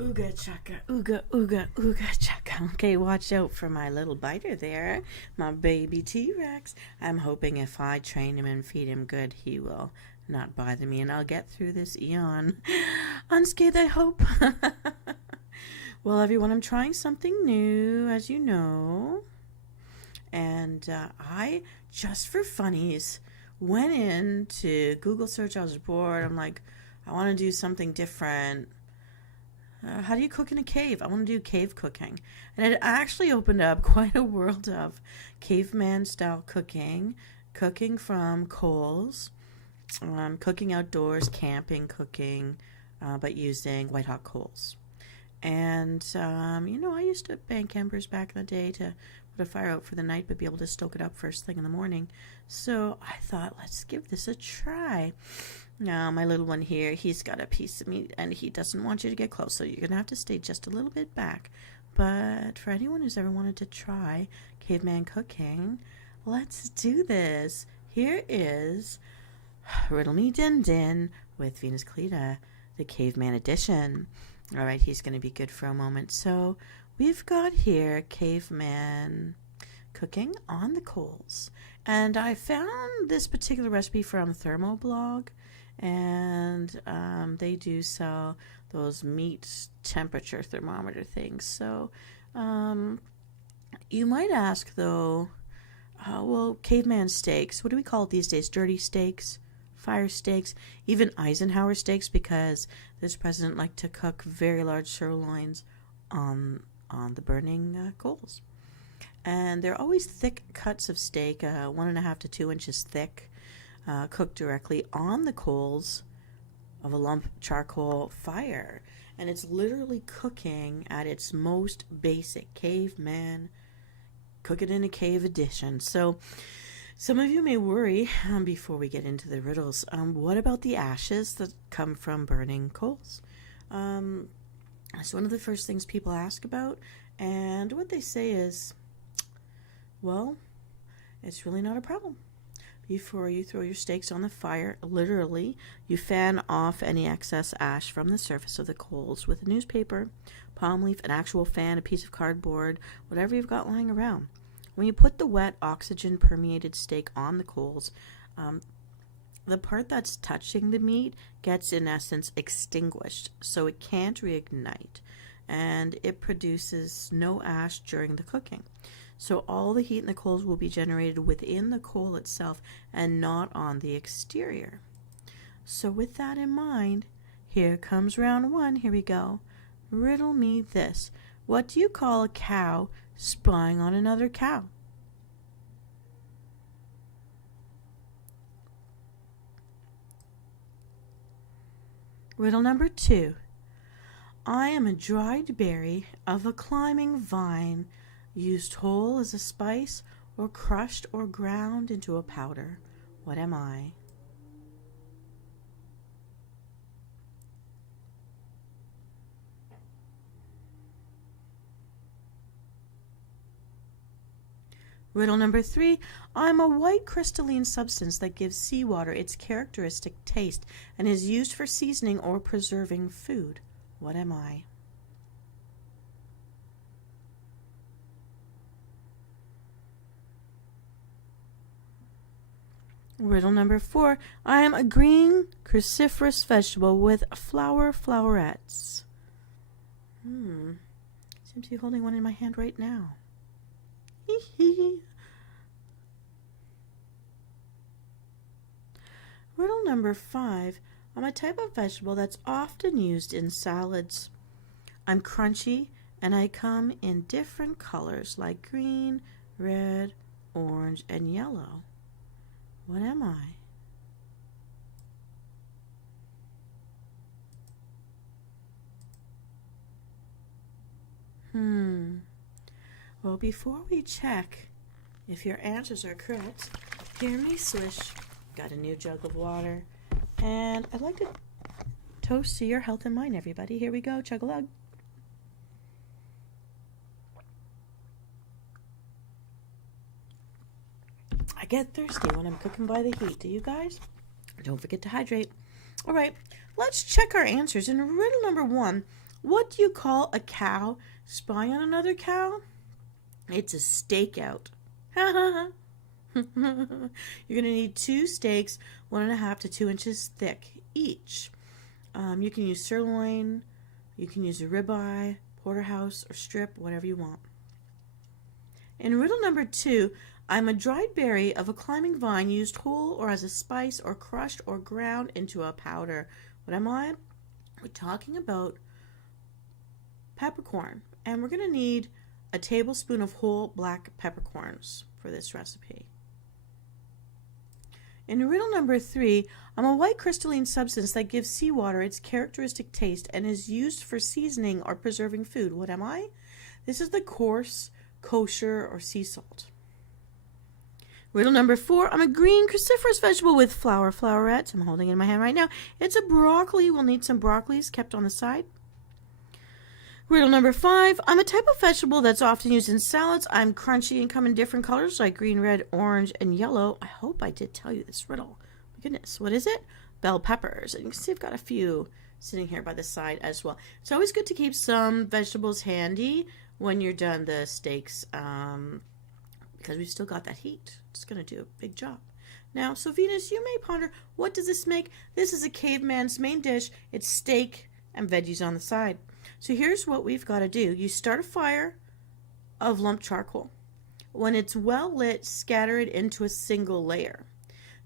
Ooga chaka, ooga, ooga, ooga chaka. Okay, watch out for my little biter there, my baby T-Rex. I'm hoping if I train him and feed him good, he will not bother me and I'll get through this eon unscathed, I hope. Well, everyone, I'm trying something new, as you know. And I, just for funnies, went into Google search. I was bored. I'm like, I want to do something different. How do you cook in a cave? I want to do cave cooking. And it actually opened up quite a world of caveman style cooking, cooking from coals, cooking outdoors, camping, cooking, but using white hot coals. And, I used to bank embers back in the day to put a fire out for the night, but be able to stoke it up first thing in the morning. So I thought, let's give this a try. Now, my little one here, he's got a piece of meat, and he doesn't want you to get close, so you're going to have to stay just a little bit back. But for anyone who's ever wanted to try caveman cooking, let's do this. Here is Riddle Me Din Din with Venus Cleta, the caveman edition. All right, he's going to be good for a moment. So we've got here caveman cooking on the coals. And I found this particular recipe from Thermoblog. And they do sell those meat temperature thermometer things. So you might ask, though, well, caveman steaks, what do we call it these days? Dirty steaks? Fire steaks, even Eisenhower steaks, because this president liked to cook very large sirloins on the burning coals. And they're always thick cuts of steak, 1.5 to 2 inches thick, cooked directly on the coals of a lump charcoal fire. And it's literally cooking at its most basic caveman, cook it in a cave edition. So some of you may worry, before we get into the riddles, what about the ashes that come from burning coals? It's one of the first things people ask about, and what they say is, well, it's really not a problem. Before you throw your steaks on the fire, literally, you fan off any excess ash from the surface of the coals with a newspaper, palm leaf, an actual fan, a piece of cardboard, whatever you've got lying around. When you put the wet, oxygen-permeated steak on the coals, the part that's touching the meat gets, in essence, extinguished, so it can't reignite, and it produces no ash during the cooking. So all the heat in the coals will be generated within the coal itself and not on the exterior. So with that in mind, here comes round one. Here we go. Riddle me this. What do you call a cow spying on another cow? Riddle number 2. I am a dried berry of a climbing vine, used whole as a spice, or crushed or ground into a powder. What am I? Riddle number 3. I'm a white crystalline substance that gives seawater its characteristic taste and is used for seasoning or preserving food. What am I? Riddle number 4. I am a green cruciferous vegetable with flowerets. Seems to be holding one in my hand right now. Riddle number 5. I'm a type of vegetable that's often used in salads. I'm crunchy and I come in different colors like green, red, orange, and yellow. What am I? Well, before we check if your answers are correct, hear me swish. Got a new jug of water. And I'd like to toast to your health and mine, everybody. Here we go. Chug a lug. I get thirsty when I'm cooking by the heat. Do you guys? Don't forget to hydrate. All right, let's check our answers. In riddle number 1, What do you call a cow spying on another cow? It's a stakeout. You're going to need 2 steaks, 1.5 to 2 inches thick each. You can use sirloin, you can use a ribeye, porterhouse, or strip, whatever you want. In riddle number 2, I'm a dried berry of a climbing vine used whole or as a spice or crushed or ground into a powder. What am I? We're talking about peppercorn, and we're going to need a tablespoon of whole black peppercorns for this recipe. In riddle number 3, I'm a white crystalline substance that gives seawater its characteristic taste and is used for seasoning or preserving food. What am I? This is the coarse, kosher, or sea salt. Riddle number 4, I'm a green cruciferous vegetable with flowerets. I'm holding it in my hand right now. It's a broccoli. We'll need some broccolis kept on the side. Riddle number 5, I'm a type of vegetable that's often used in salads. I'm crunchy and come in different colors like green, red, orange, and yellow. I hope I did tell you this riddle. My goodness, what is it? Bell peppers. And you can see I've got a few sitting here by the side as well. It's always good to keep some vegetables handy when you're done the steaks because we've still got that heat. It's going to do a big job. Now, so Venus, you may ponder, what does this make? This is a caveman's main dish. It's steak and veggies on the side. So here's what we've got to do. You start a fire of lump charcoal. When it's well lit, scatter it into a single layer.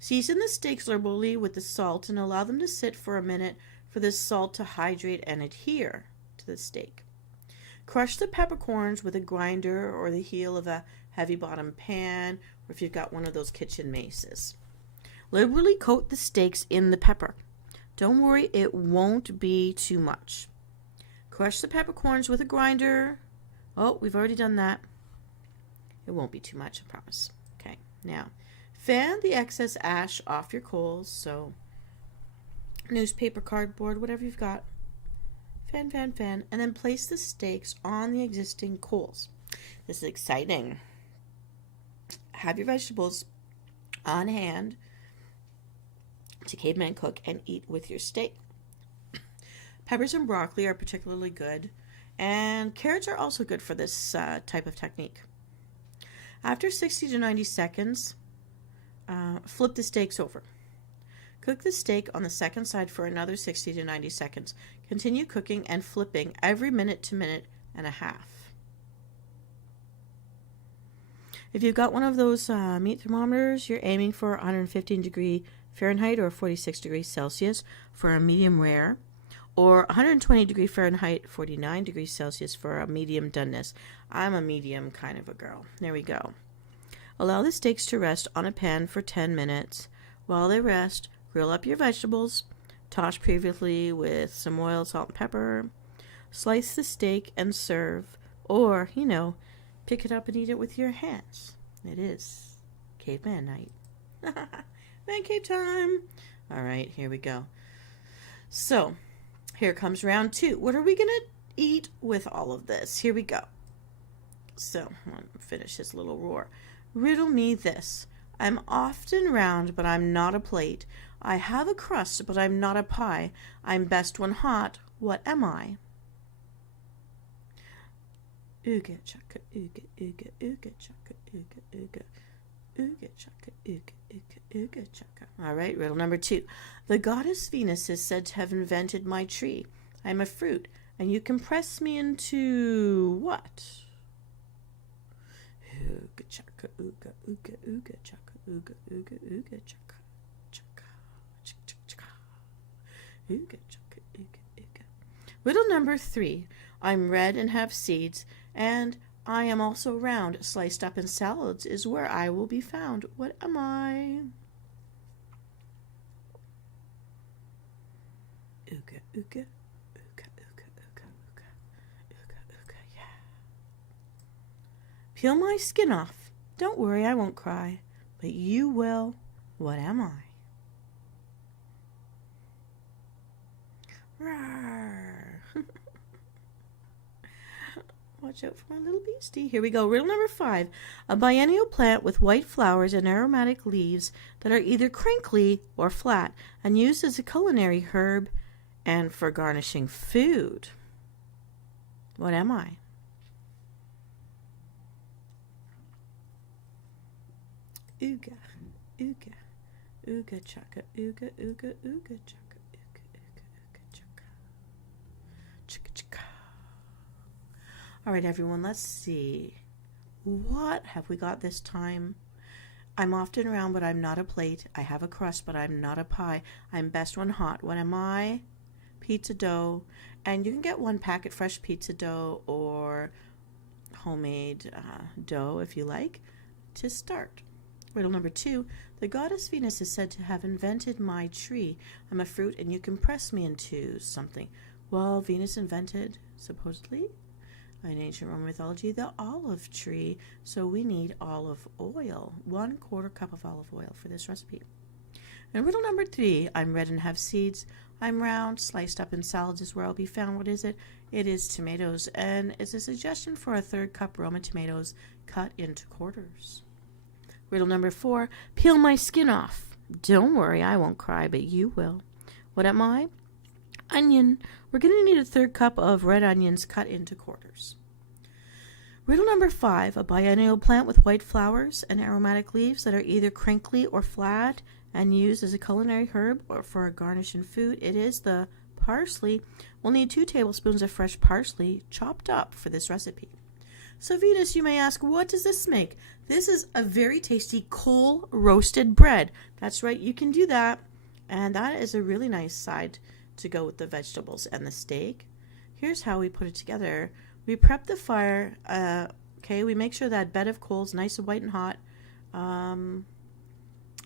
Season the steaks liberally with the salt and allow them to sit for a minute for the salt to hydrate and adhere to the steak. Crush the peppercorns with a grinder or the heel of a heavy bottom pan, or if you've got one of those kitchen maces. Liberally coat the steaks in the pepper. Don't worry, it won't be too much. Crush the peppercorns with a grinder. Oh, we've already done that. It won't be too much, I promise. Okay, now fan the excess ash off your coals. So newspaper, cardboard, whatever you've got. Fan, and then place the steaks on the existing coals. This is exciting. Have your vegetables on hand to caveman cook and eat with your steak. Peppers and broccoli are particularly good, and carrots are also good for this type of technique. After 60 to 90 seconds, flip the steaks over. Cook the steak on the second side for another 60 to 90 seconds. Continue cooking and flipping every minute to minute and a half. If you've got one of those meat thermometers, you're aiming for 115 degree Fahrenheit or 46 degrees Celsius for a medium rare, or 120 degree Fahrenheit, 49 degrees Celsius for a medium doneness. I'm a medium kind of a girl. There we go. Allow the steaks to rest on a pan for 10 minutes. While they rest, grill up your vegetables, toss previously with some oil, salt, and pepper. Slice the steak and serve, or, pick it up and eat it with your hands. It is caveman night. Man cave time. All right, here we go. So, here comes round 2. What are we going to eat with all of this? Here we go. So, I'll finish this little roar. Riddle me this. I'm often round, but I'm not a plate. I have a crust, but I'm not a pie. I'm best when hot. What am I? OOOgah, chukka, OOOgah, OOOgah, OOOgah, chukka, OOOgah, OOOgah. OOOgah, chukka, OOOgah, OOOgah, chukka. All right, riddle number 2. The goddess Venus is said to have invented my tree. I'm a fruit, and you can press me into what? OOOgah, chukka, OOOgah, OOOgah, OOOgah, chukka, OOOgah, OOOgah, OOOgah, chukka, chukka, chukka, chukka. OOOgah, chukka, OOOgah, OOOgah. Riddle number 3. I'm red and have seeds, and I am also round. Sliced up in salads is where I will be found. What am I? OOOgah, OOOgah, OOOgah, OOOgah, OOOgah, OOOgah, OOOgah, OOOgah, yeah. Peel my skin off. Don't worry, I won't cry. But you will. What am I? Rawr. Watch out for my little beastie. Here we go. Riddle number 5. A biennial plant with white flowers and aromatic leaves that are either crinkly or flat and used as a culinary herb and for garnishing food. What am I? Ooga, ooga, ooga chaka, ooga, ooga, ooga chaka, ooga, ooga, ooga chaka, chaka chaka. All right, everyone, let's see. What have we got this time? I'm often round, but I'm not a plate. I have a crust, but I'm not a pie. I'm best when hot. What am I? Pizza dough. And you can get 1 packet fresh pizza dough or homemade dough if you like to start. Riddle number 2. The goddess Venus is said to have invented my tree. I'm a fruit and you can press me into something. Well, Venus invented, supposedly, in ancient Roman mythology, the olive tree. So we need olive oil. 1/4 cup of olive oil for this recipe. And riddle number 3. I'm red and have seeds. I'm round, sliced up in salads is where I'll be found. What is it? It is tomatoes. And it's a suggestion for a 1/3 cup Roma tomatoes cut into quarters. Riddle number 4. Peel my skin off. Don't worry, I won't cry, but you will. What am I? Onion. We're going to need a 1/3 cup of red onions cut into quarters. Riddle number 5. A biennial plant with white flowers and aromatic leaves that are either crinkly or flat and used as a culinary herb or for a garnish in food. It is the parsley. We'll need 2 tablespoons of fresh parsley chopped up for this recipe. So Venus, you may ask, what does this make? This is a very tasty coal roasted bread. That's right, you can do that. And that is a really nice side to go with the vegetables and the steak. Here's how we put it together. We prep the fire. We make sure that bed of coals nice and white and hot. And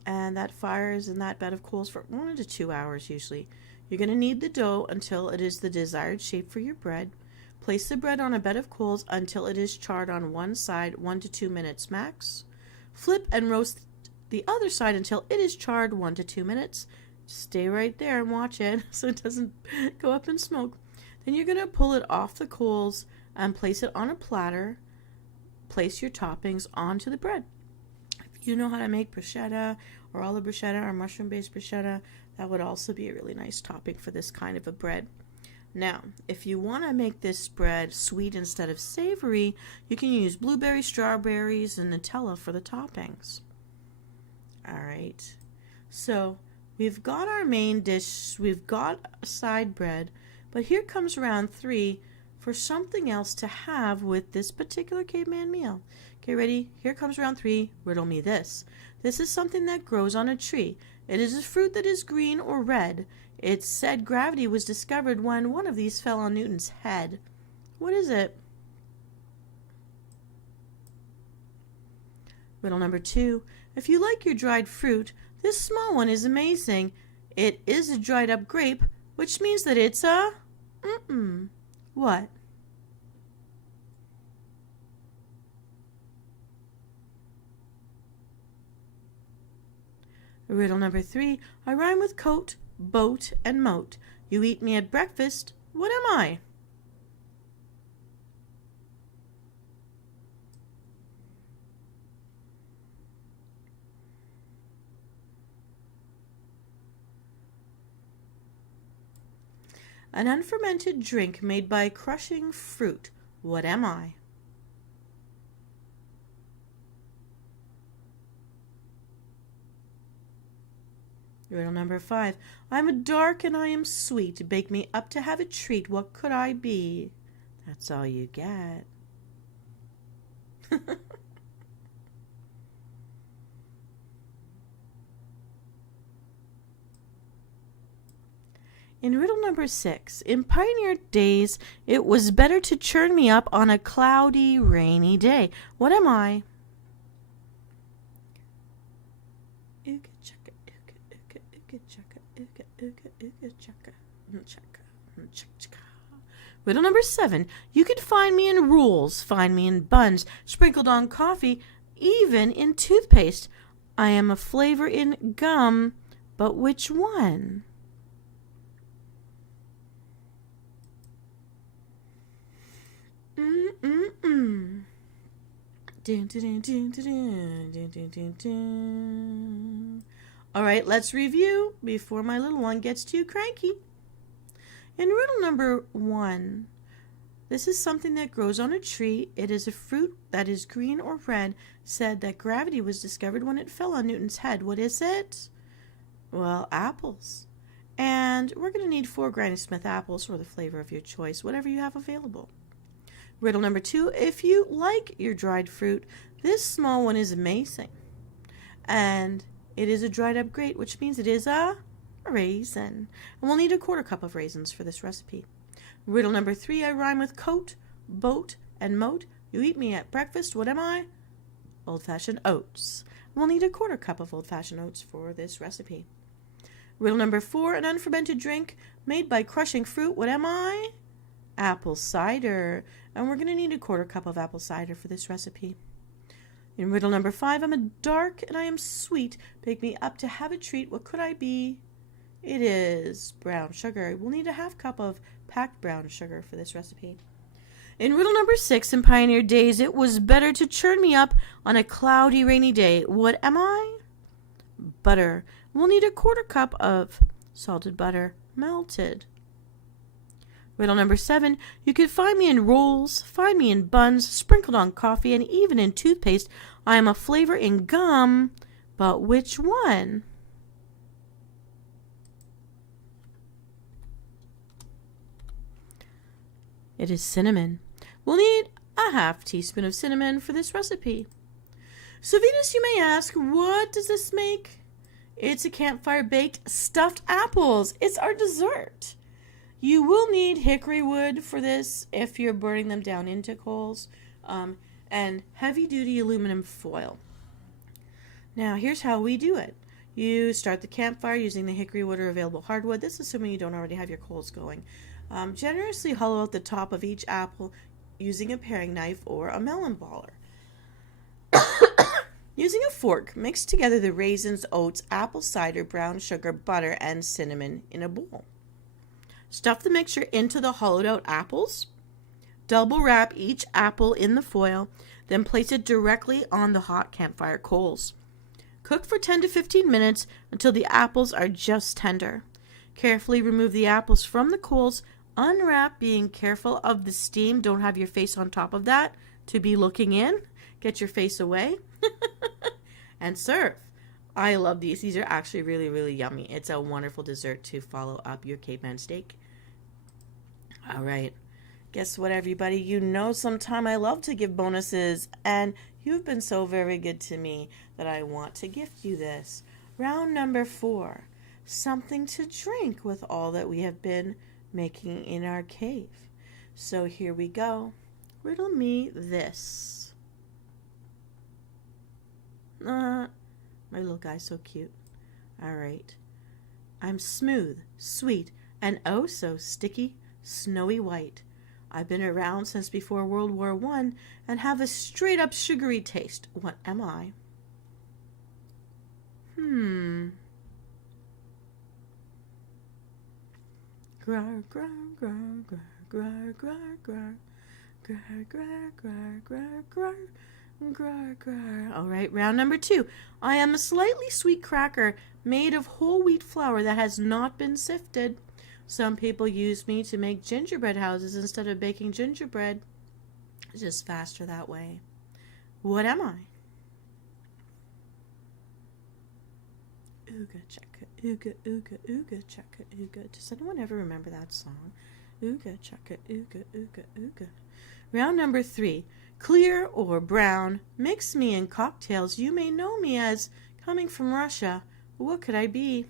that fire is in that bed of coals for 1 to 2 hours usually. You're going to knead the dough until it is the desired shape for your bread. Place the bread on a bed of coals until it is charred on one side, 1 to 2 minutes max. Flip and roast the other side until it is charred 1 to 2 minutes. Stay right there and watch it so it doesn't go up in smoke. Then you're going to pull it off the coals and place it on a platter. Place your toppings onto the bread. If you know how to make bruschetta or alla bruschetta or mushroom-based bruschetta, that would also be a really nice topping for this kind of a bread. Now, if you want to make this bread sweet instead of savory, you can use blueberries, strawberries, and Nutella for the toppings. All right. So we've got our main dish, we've got a side bread, but here comes round 3 for something else to have with this particular caveman meal. Okay, ready? Here comes round 3. Riddle me this. This is something that grows on a tree. It is a fruit that is green or red. It's said gravity was discovered when one of these fell on Newton's head. What is it? Riddle number 2. If you like your dried fruit, this small one is amazing. It is a dried up grape, which means that it's a... What? Riddle number 3. I rhyme with coat, boat, and moat. You eat me at breakfast. What am I? An unfermented drink made by crushing fruit. What am I? Riddle number 5. I'm a dark and I am sweet. Bake me up to have a treat. What could I be? That's all you get. In riddle number 6, in pioneer days, it was better to churn me up on a cloudy, rainy day. What am I? Ooga chaka, ooga, ooga, ooga chaka, ooga, ooga, ooga chaka, chaka, chaka, chaka. Riddle number 7, you could find me in rules, find me in buns, sprinkled on coffee, even in toothpaste. I am a flavor in gum, but which one? All right, let's review before my little one gets too cranky. In riddle number 1, This is something that grows on a tree. It is a fruit that is green or red. Said that gravity was discovered when it fell on Newton's head. What is it? Well, apples. And we're going to need 4 Granny Smith apples, or the flavor of your choice, whatever you have available. Riddle number 2. If you like your dried fruit, this small one is amazing. And it is a dried up grape, which means it is a raisin. And we'll need a 1/4 cup of raisins for this recipe. Riddle number 3. I rhyme with coat, boat, and moat. You eat me at breakfast. What am I? Old-fashioned oats. We'll need a 1/4 cup of old-fashioned oats for this recipe. Riddle number 4. An unfermented drink made by crushing fruit. What am I? Apple cider. And we're going to need a 1/4 cup of apple cider for this recipe. In riddle number 5, I'm a dark and I am sweet. Bake me up to have a treat. What could I be? It is brown sugar. We'll need a 1/2 cup of packed brown sugar for this recipe. In riddle number 6, in pioneer days, it was better to churn me up on a cloudy, rainy day. What am I? Butter. We'll need a 1/4 cup of salted butter, melted. Riddle number 7, you can find me in rolls, find me in buns, sprinkled on coffee, and even in toothpaste. I am a flavor in gum, but which one? It is cinnamon. We'll need a 1/2 teaspoon of cinnamon for this recipe. So Venus, you may ask, what does this make? It's a campfire baked stuffed apples. It's our dessert. You will need hickory wood for this if you're burning them down into coals, and heavy-duty aluminum foil. Now, here's how we do it. You start the campfire using the hickory wood or available hardwood. This is assuming you don't already have your coals going. Generously hollow out the top of each apple using a paring knife or a melon baller. Using a fork, mix together the raisins, oats, apple cider, brown sugar, butter, and cinnamon in a bowl. Stuff the mixture into the hollowed out apples. Double wrap each apple in the foil, then place it directly on the hot campfire coals. Cook for 10 to 15 minutes until the apples are just tender. Carefully remove the apples from the coals. Unwrap, being careful of the steam. Don't have your face on top of that to be looking in. Get your face away. And serve. I love these. These are actually really, really yummy. It's a wonderful dessert to follow up your caveman steak. All right. Guess what, everybody? You know sometime I love to give bonuses, and you've been so very good to me that I want to gift you this. Round number 4. Something to drink with all that we have been making in our cave. So here we go. Riddle me this. My little guy's so cute. All right. I'm smooth, sweet, and oh so sticky, snowy white. I've been around since before World War I and have a straight up sugary taste. What am I? Grar, grar, grar, grar, grar, grar, grar, grar, grar, grar, grar. Grar, grar. All right, round number 2. I am a slightly sweet cracker made of whole wheat flour that has not been sifted. Some people use me to make gingerbread houses instead of baking gingerbread. It's just faster that way. What am I? Ooga chaka, ooga, ooga, ooga chaka, ooga. Does anyone ever remember that song? Ooga chaka, ooga, ooga, ooga. Round number 3. Clear or brown, mix me in cocktails. You may know me as coming from Russia. What could I be?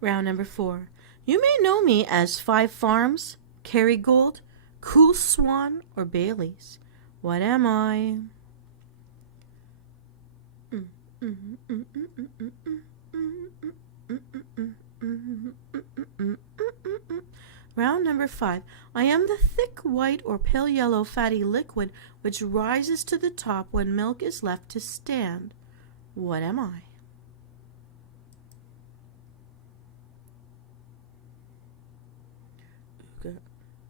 Round number 4. You may know me as 5 Farms, Kerrygold, Cool Swan, or Bailey's. What am I? Round number 5. I am the thick white or pale yellow fatty liquid which rises to the top when milk is left to stand. What am I? Ooga,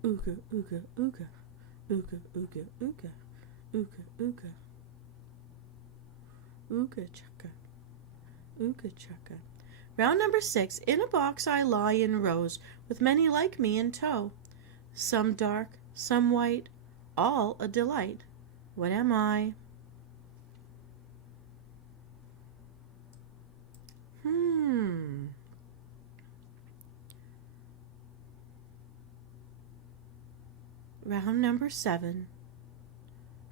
ooga, ooga, ooga, ooga, ooga, ooga, ooga, ooga. OOOgah, chuckaaaa, OOOgah, chuckaaaa. Round number 6. In a box I lie in rows, with many like me in tow. Some dark, some white, all a delight. What am I? Round number 7.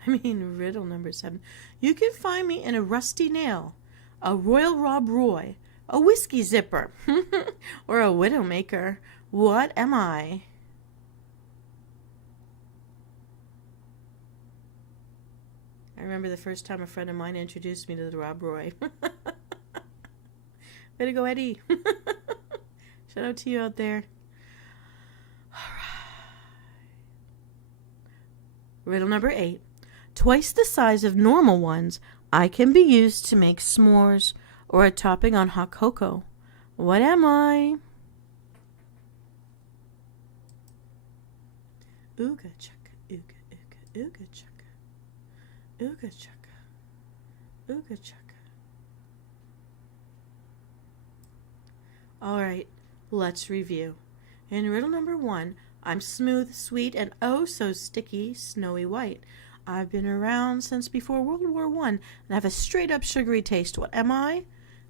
Riddle number 7. You can find me in a rusty nail, a Royal Rob Roy, a whiskey zipper, or a widowmaker. What am I? I remember the first time a friend of mine introduced me to the Rob Roy. Way to go, Eddie. Shout out to you out there. Riddle number 8. Twice the size of normal ones, I can be used to make s'mores or a topping on hot cocoa. What am I? OOOgah, chuckaaaa, OOOgah, OOOgah, OOOgah, chuckaaaa, OOOgah, chuckaaaa, OOOgah, chuckaaaa. All right, let's review. In riddle number 1, I'm smooth, sweet, and oh so sticky, snowy white. I've been around since before World War I and have a straight up sugary taste. What am I?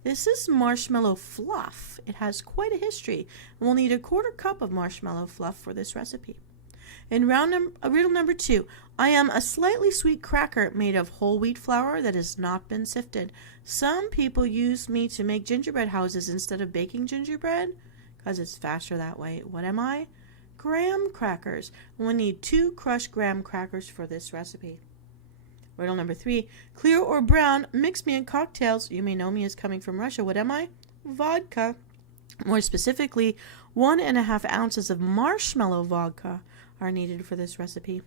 This is marshmallow fluff. It has quite a history, and we'll need a 1/4 cup of marshmallow fluff for this recipe. In riddle number 2, I am a slightly sweet cracker made of whole wheat flour that has not been sifted. Some people use me to make gingerbread houses instead of baking gingerbread because it's faster that way. What am I? Graham crackers. We'll need 2 crushed graham crackers for this recipe. Riddle number 3. Clear or brown, mix me in cocktails. You may know me as coming from Russia. What am I? Vodka. More specifically, 1½ ounces of marshmallow vodka are needed for this recipe.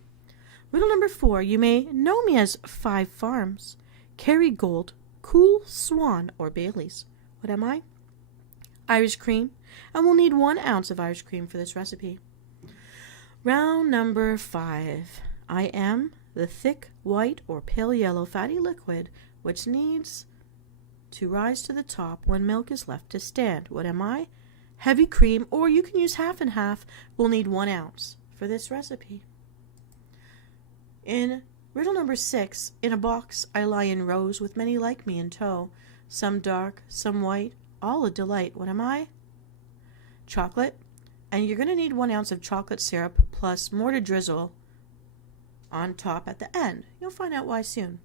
Riddle number 4. You may know me as 5 Farms, Kerrygold, Cool Swan, or Bailey's. What am I? Irish cream. And we'll need 1 ounce of Irish cream for this recipe. Round number 5. I am the thick, white, or pale yellow fatty liquid which needs to rise to the top when milk is left to stand. What am I? Heavy cream, or you can use half and half. We'll need 1 ounce for this recipe. In riddle number 6, in a box I lie in rows with many like me in tow. Some dark, some white, all a delight. What am I? Chocolate. And you're going to need 1 ounce of chocolate syrup plus more to drizzle on top at the end. You'll find out why soon.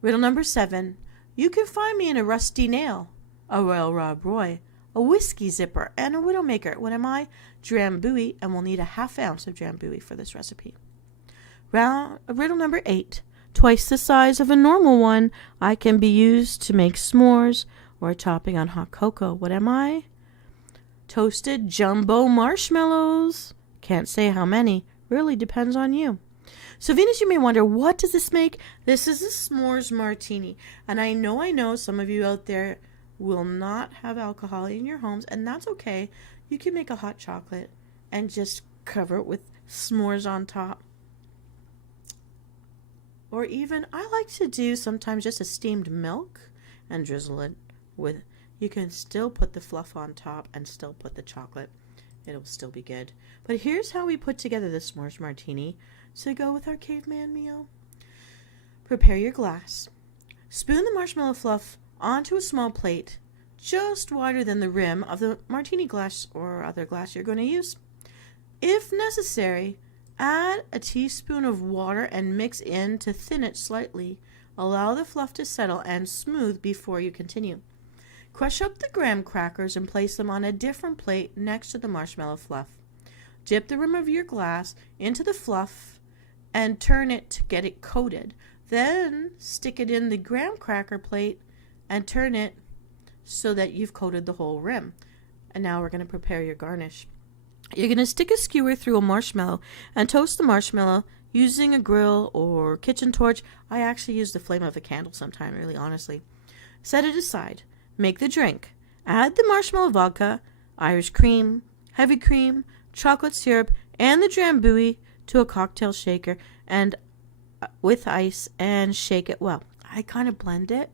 Riddle number 7. You can find me in a rusty nail, a Royal Rob Roy, a whiskey zipper, and a widowmaker. What am I? Drambuie, and we'll need a ½ ounce of drambuie for this recipe. Riddle number 8. Twice the size of a normal one, I can be used to make s'mores or a topping on hot cocoa. What am I? Toasted jumbo marshmallows. Can't say how many. Really depends on you. So Venus, you may wonder, what does this make? This is a s'mores martini. And I know some of you out there will not have alcohol in your homes, and that's okay. You can make a hot chocolate and just cover it with s'mores on top. Or even, I like to do sometimes just a steamed milk and drizzle it with. You can still put the fluff on top and still put the chocolate. It'll still be good. But here's how we put together the s'mores martini to go with our caveman meal. Prepare your glass. Spoon the marshmallow fluff onto a small plate just wider than the rim of the martini glass or other glass you're going to use. If necessary, add a teaspoon of water and mix in to thin it slightly. Allow the fluff to settle and smooth before you continue. Crush up the graham crackers and place them on a different plate next to the marshmallow fluff. Dip the rim of your glass into the fluff and turn it to get it coated. Then stick it in the graham cracker plate and turn it so that you've coated the whole rim. And now we're going to prepare your garnish. You're going to stick a skewer through a marshmallow and toast the marshmallow using a grill or kitchen torch. I actually use the flame of a candle sometimes, really honestly. Set it aside. Make the drink. Add the marshmallow vodka, Irish cream, heavy cream, chocolate syrup, and the drambuie to a cocktail shaker and with ice and shake it well. I kind of blend it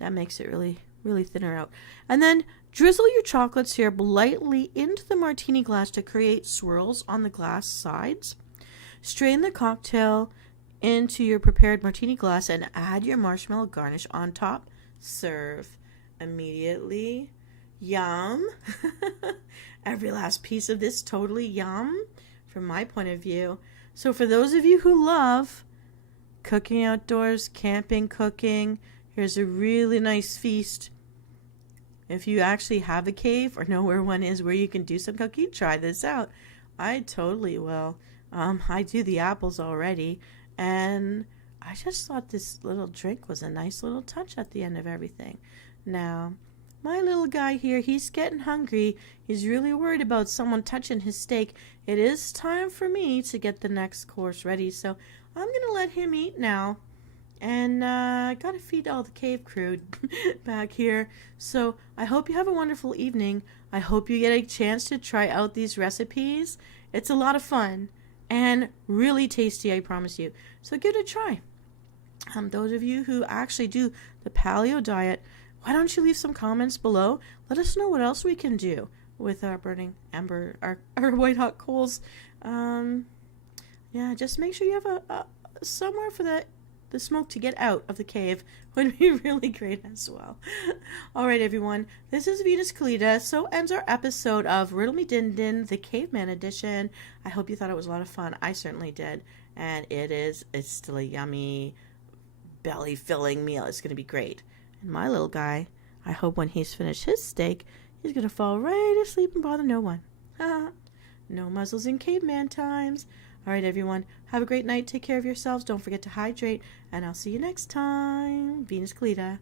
That makes it really, really thinner out. And then drizzle your chocolate syrup lightly into the martini glass to create swirls on the glass sides. Strain the cocktail into your prepared martini glass and add your marshmallow garnish on top. Serve immediately. Yum. Every last piece of this totally yum from my point of view. So for those of you who love cooking outdoors, camping, cooking, here's a really nice feast. If you actually have a cave or know where one is where you can do some cooking, try this out. I totally will. I do the apples already, and I just thought this little drink was a nice little touch at the end of everything. Now, my little guy here, he's getting hungry. He's really worried about someone touching his steak. It is time for me to get the next course ready, so I'm going to let him eat now. And I got to feed all the cave crew back here. So I hope you have a wonderful evening. I hope you get a chance to try out these recipes. It's a lot of fun and really tasty, I promise you. So give it a try. Those of you who actually do the paleo diet, why don't you leave some comments below? Let us know what else we can do with our burning ember, our white hot coals. Yeah, just make sure you have a somewhere for the smoke to get out of the cave. Would be really great as well. All right, everyone. This is Venus Kalita. So ends our episode of Riddle Me Din Din, the Caveman edition. I hope you thought it was a lot of fun. I certainly did. And it's still a yummy, belly-filling meal. It's going to be great. And my little guy, I hope when he's finished his steak, he's going to fall right asleep and bother no one. No muzzles in caveman times. All right, everyone. Have a great night. Take care of yourselves. Don't forget to hydrate. And I'll see you next time. Venus Kalita.